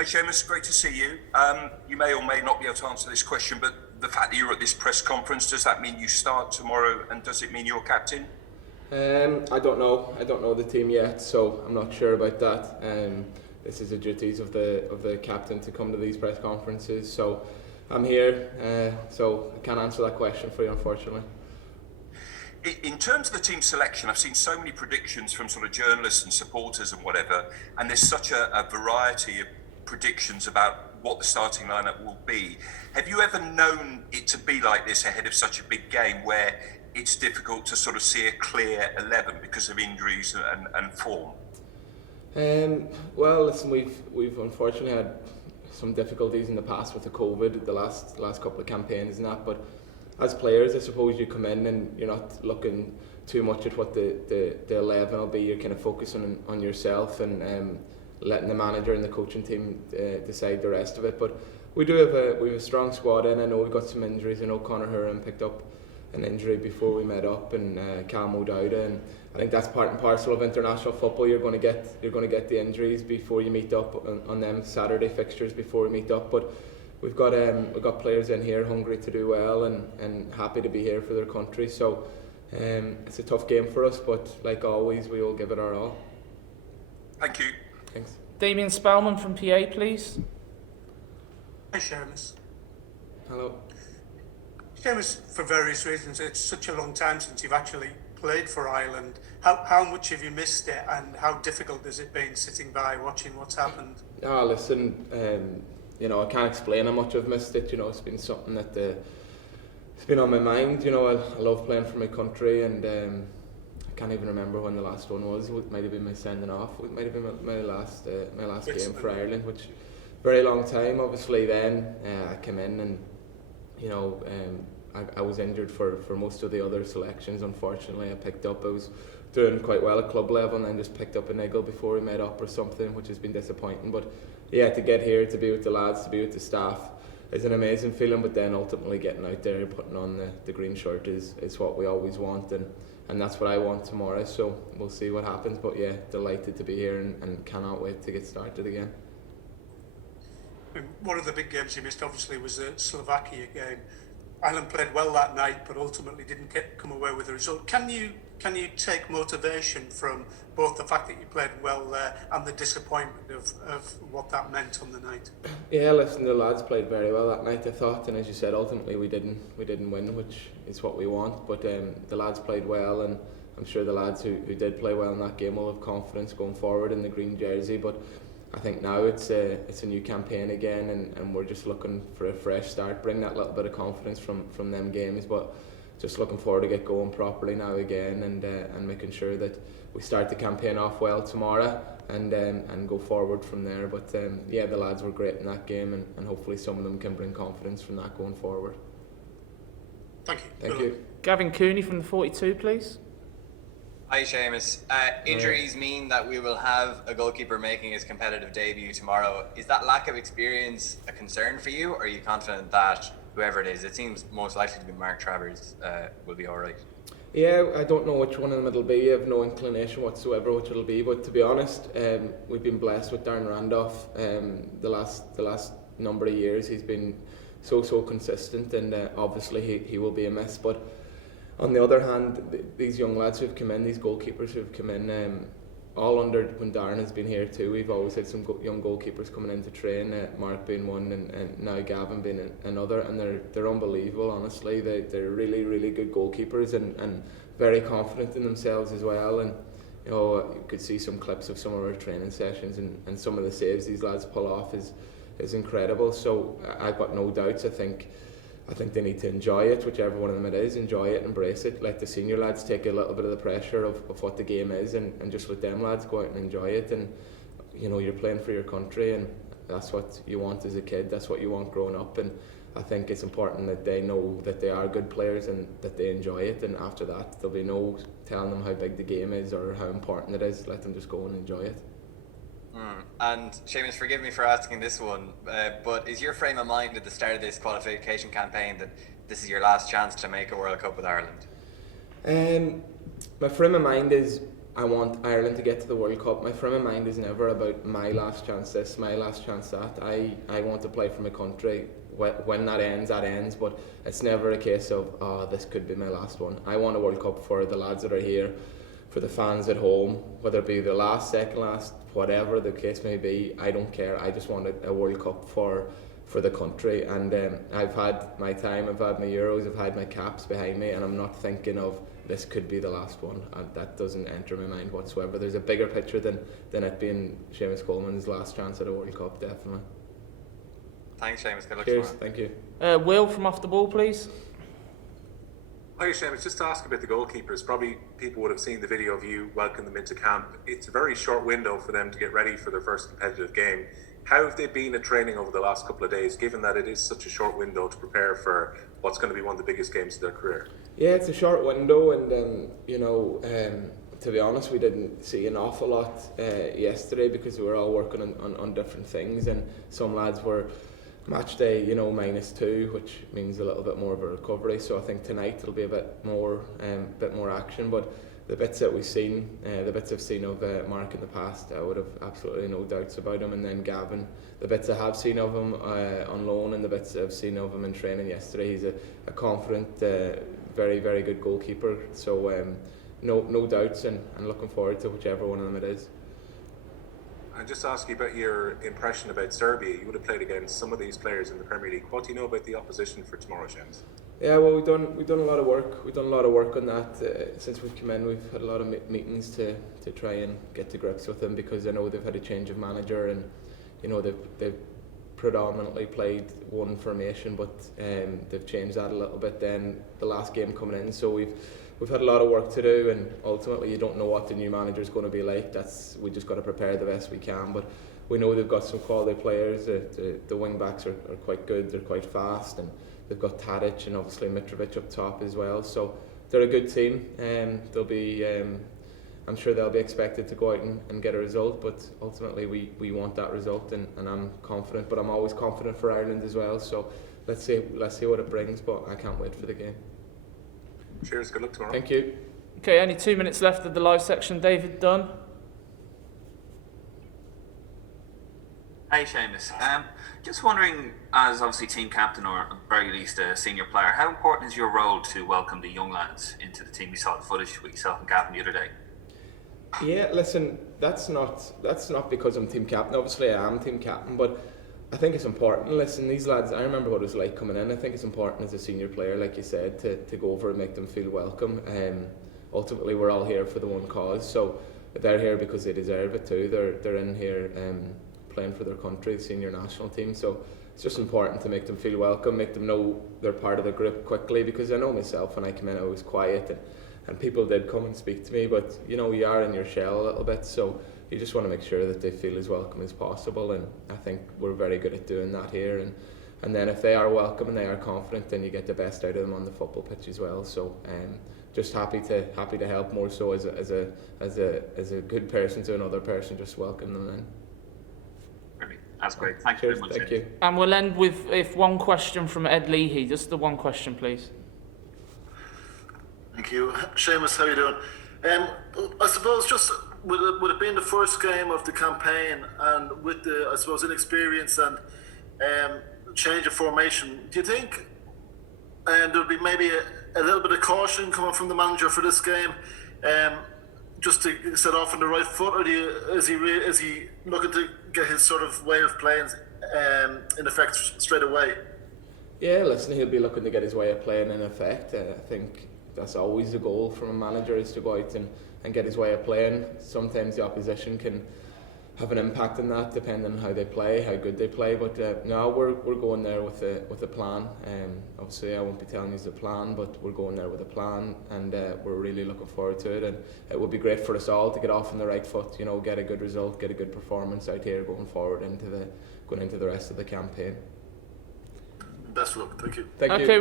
Hey Seamus, great to see you. You may or may not be able to answer this question, but the fact that you're at this press conference, does that mean you start tomorrow, and does it mean you're captain? I don't know. I don't know the team yet, so I'm not sure about that. This is the duties of the captain to come to these press conferences. So I'm here, so I can't answer that question for you, unfortunately. In terms of the team selection, I've seen so many predictions from sort of journalists and supporters and whatever, and there's such a variety of predictions about what the starting lineup will be. Have you ever known it to be like this ahead of such a big game where it's difficult to sort of see a clear 11 because of injuries and form? Well, listen, we've unfortunately had some difficulties in the past with the COVID, the last couple of campaigns and that, but as players, I suppose you come in and you're not looking too much at what the 11 will be. You're kind of focusing on yourself and letting the manager and the coaching team decide the rest of it. But we have a strong squad in. I know we've got some injuries. I know Conor Huron picked up an injury before we met up, and Cam O'Dowda, and I think that's part and parcel of international football. You're going to get the injuries before you meet up on them Saturday fixtures before we meet up. But we've got players in here hungry to do well and happy to be here for their country. So it's a tough game for us, but like always, we will give it our all. Thank you. Thanks. Damien Spellman from PA, please. Hi, Seamus. Hello. Seamus, for various reasons, it's such a long time since you've actually played for Ireland. How much have you missed it, and how difficult has it been sitting by watching what's happened? Listen, I can't explain how much I've missed it. It's been something that it's been on my mind. I love playing for my country, and I can't even remember when the last one was. It might have been my sending off. It might have been my last game for Ireland, which very long time. Obviously, then I came in and I was injured for most of the other selections. Unfortunately, I was doing quite well at club level, and then just picked up a niggle before we met up or something, which has been disappointing. But yeah, to get here, to be with the lads, to be with the staff, is an amazing feeling. But then ultimately getting out there, putting on the green shirt is what we always want, and that's what I want tomorrow. So we'll see what happens. But yeah, delighted to be here and cannot wait to get started again. One of the big games you missed, obviously, was the Slovakia game. Ireland played well that night, but ultimately didn't come away with the result. Can you take motivation from both the fact that you played well there and the disappointment of what that meant on the night? Yeah, listen, the lads played very well that night, I thought, and as you said, ultimately we didn't win, which is what we want. But the lads played well, and I'm sure the lads who did play well in that game will have confidence going forward in the green jersey. But I think now it's a new campaign again, and we're just looking for a fresh start, bring that little bit of confidence from them games, but just looking forward to get going properly now again, and making sure that we start the campaign off well tomorrow and go forward from there. But the lads were great in that game, and hopefully some of them can bring confidence from that going forward. Thank you. Thank you. Gavin Cooney from the 42, please. Hi Seamus. Injuries mean that we will have a goalkeeper making his competitive debut tomorrow. Is that lack of experience a concern for you, or are you confident that whoever it is, it seems most likely to be Mark Travers, will be alright? Yeah, I don't know which one of them it'll be. I have no inclination whatsoever which it'll be, but to be honest, we've been blessed with Darren Randolph. The last number of years he's been so consistent, and obviously he will be a miss. But on the other hand, these young lads who've come in, these goalkeepers who've come in, all under when Darren has been here too, we've always had some young goalkeepers coming in to train, Mark being one, and now Gavin being another, and they're unbelievable, honestly. They're really good goalkeepers, and very confident in themselves as well. And you could see some clips of some of our training sessions, and some of the saves these lads pull off is incredible. So I've got no doubts. I think they need to enjoy it, whichever one of them it is, enjoy it, embrace it, let the senior lads take a little bit of the pressure of what the game is, and just let them lads go out and enjoy it. And you're playing for your country, and that's what you want as a kid, that's what you want growing up, and I think it's important that they know that they are good players and that they enjoy it, and after that there'll be no telling them how big the game is or how important it is. Let them just go and enjoy it. And Seamus, forgive me for asking this one, but is your frame of mind at the start of this qualification campaign that this is your last chance to make a World Cup with Ireland? My frame of mind is I want Ireland to get to the World Cup. My frame of mind is never about my last chance this, my last chance that. I want to play for my country. When that ends, but it's never a case of, oh, this could be my last one. I want a World Cup for the lads that are here, for the fans at home, whether it be the last, second last, whatever the case may be. I don't care. I just want a World Cup for the country. And I've had my time, I've had my Euros, I've had my caps behind me, and I'm not thinking of this could be the last one. That doesn't enter my mind whatsoever. There's a bigger picture than it being Seamus Coleman's last chance at a World Cup, definitely. Thanks, Seamus. Good luck Cheers, tomorrow. thank you. Will from Off the Ball, please. Hi, Seamus. Just to ask about the goalkeepers. Probably people would have seen the video of you welcoming them into camp. It's a very short window for them to get ready for their first competitive game. How have they been at training over the last couple of days, given that it is such a short window to prepare for what's going to be one of the biggest games of their career? Yeah, it's a short window, and to be honest, we didn't see an awful lot yesterday because we were all working on different things, and some lads were match day, -2, which means a little bit more of a recovery. So I think tonight it'll be a bit more action. But the bits that we've seen, the bits I've seen of Mark in the past, I would have absolutely no doubts about him. And then Gavin, the bits I have seen of him on loan, and the bits I've seen of him in training yesterday, he's a confident, very, very good goalkeeper. So no doubts, and looking forward to whichever one of them it is. And just to ask you about your impression about Serbia. You would have played against some of these players in the Premier League. What do you know about the opposition for tomorrow, Seamus? Yeah, well, we've done a lot of work. We've done a lot of work on that since we've come in. We've had a lot of meetings to try and get to grips with them, because I know they've had a change of manager, and they've predominantly played one formation, but they've changed that a little bit. Then the last game coming in, so we've had a lot of work to do, and ultimately you don't know what the new manager is going to be like. We just got to prepare the best we can, but we know they've got some quality players. The wing backs are quite good, they're quite fast, and they've got Tadic and obviously Mitrovic up top as well. So they're a good team, and they'll be. I'm sure they'll be expected to go out and get a result, but ultimately we want that result, and I'm confident. But I'm always confident for Ireland as well. So let's see what it brings. But I can't wait for the game. Cheers. Good luck tomorrow. Thank you. Okay, only 2 minutes left of the live section. David Dunn. Hey Seamus, just wondering, as obviously team captain, or at the very least a senior player, how important is your role to welcome the young lads into the team? We saw the footage with yourself and Gavin the other day. Yeah, listen, that's not because I'm team captain. Obviously I am team captain, but I think it's important. Listen, these lads, I remember what it was like coming in. I think it's important as a senior player, like you said, to go over and make them feel welcome. Ultimately, we're all here for the one cause, so they're here because they deserve it too. They're in here playing for their country, the senior national team. So it's just important to make them feel welcome, make them know they're part of the group quickly. Because I know myself, when I came in, I was quiet, and people did come and speak to me, but you are in your shell a little bit. So you just want to make sure that they feel as welcome as possible, and I think we're very good at doing that here. And then if they are welcome and they are confident, then you get the best out of them on the football pitch as well. So just happy to help, more so as a good person to another person, just welcome them in. Brilliant. That's great. Thank you Cheers, very much. thank you. And we'll end with one question from Ed Leahy. Just the one question, please. Thank you. Seamus, how are you doing? I suppose just with it being the first game of the campaign, and with the, I suppose, inexperience and change of formation, do you think there'll be maybe a little bit of caution coming from the manager for this game, just to set off on the right foot, or is he looking to get his sort of way of playing in effect straight away? Yeah, listen, he'll be looking to get his way of playing in effect. I think that's always the goal from a manager, is to go out and get his way of playing. Sometimes the opposition can have an impact on that, depending on how they play, how good they play. But no, we're going there with a plan. Obviously, I won't be telling you the plan, but we're going there with a plan, and we're really looking forward to it. And it would be great for us all to get off on the right foot. Get a good result, get a good performance out here going forward going into the rest of the campaign. Best of luck. Thank you. Thank you. Okay,